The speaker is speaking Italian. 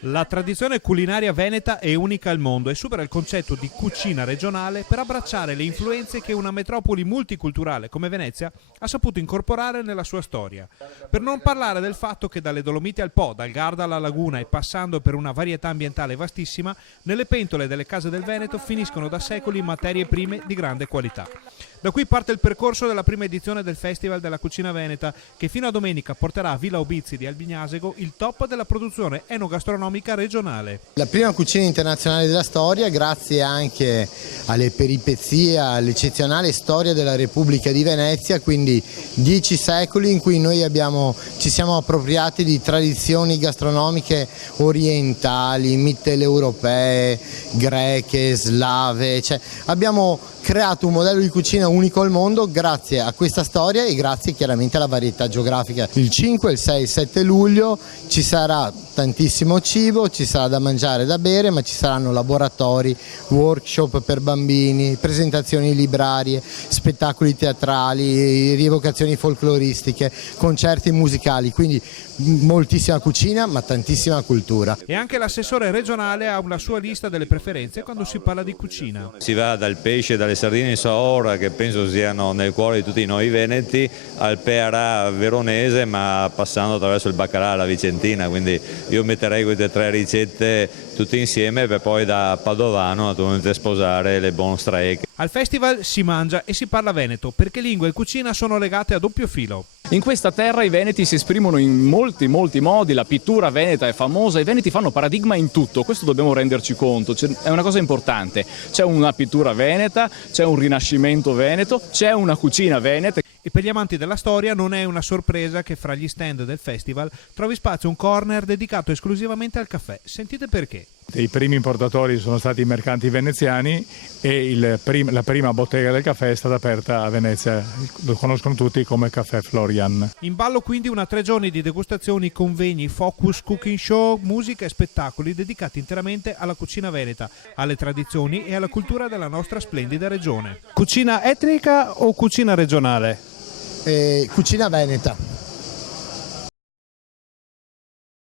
La tradizione culinaria veneta è unica al mondo e supera il concetto di cucina regionale per abbracciare le influenze che una metropoli multiculturale come Venezia ha saputo incorporare nella sua storia. Per non parlare del fatto che dalle Dolomiti al Po, dal Garda alla Laguna e passando per una varietà ambientale vastissima, nelle pentole delle case del Veneto finiscono da secoli materie prime di grande qualità. Da qui parte il percorso della prima edizione del Festival della Cucina Veneta, che fino a domenica porterà a Villa Obizi di Albignasego il top della produzione enogastronomica regionale. La prima cucina internazionale della storia, grazie anche alle peripezie, all'eccezionale storia della Repubblica di Venezia, quindi 10 secoli in cui noi ci siamo appropriati di tradizioni gastronomiche orientali, mitteleuropee, greche, slave, abbiamo creato un modello di cucina unico al mondo grazie a questa storia e grazie chiaramente alla varietà geografica. Il 5, il 6, il 7 luglio ci sarà tantissimo cibo, ci sarà da mangiare e da bere, ma ci saranno laboratori, workshop per bambini, presentazioni librarie, spettacoli teatrali, rievocazioni folcloristiche, concerti musicali, quindi moltissima cucina ma tantissima cultura. E anche l'assessore regionale ha una sua lista delle preferenze quando si parla di cucina. Si va dal pesce, dalle sardine in Saora, che penso siano nel cuore di tutti noi veneti, al pearà veronese, ma passando attraverso il baccalà alla vicentina, quindi io metterei queste 3 ricette tutte insieme per poi da padovano naturalmente sposare le buone straiche. Al festival si mangia e si parla veneto perché lingua e cucina sono legate a doppio filo. In questa terra i veneti si esprimono in molti modi, la pittura veneta è famosa, i veneti fanno paradigma in tutto, questo dobbiamo renderci conto, è una cosa importante, c'è una pittura veneta, c'è un rinascimento veneto, c'è una cucina veneta. E per gli amanti della storia non è una sorpresa che fra gli stand del festival trovi spazio un corner dedicato esclusivamente al caffè. Sentite perché. I primi importatori sono stati i mercanti veneziani e la prima bottega del caffè è stata aperta a Venezia, lo conoscono tutti come Caffè Florian. In ballo quindi 3 giorni di degustazioni, convegni, focus, cooking show, musica e spettacoli dedicati interamente alla cucina veneta, alle tradizioni e alla cultura della nostra splendida regione. Cucina etnica o cucina regionale? Cucina veneta.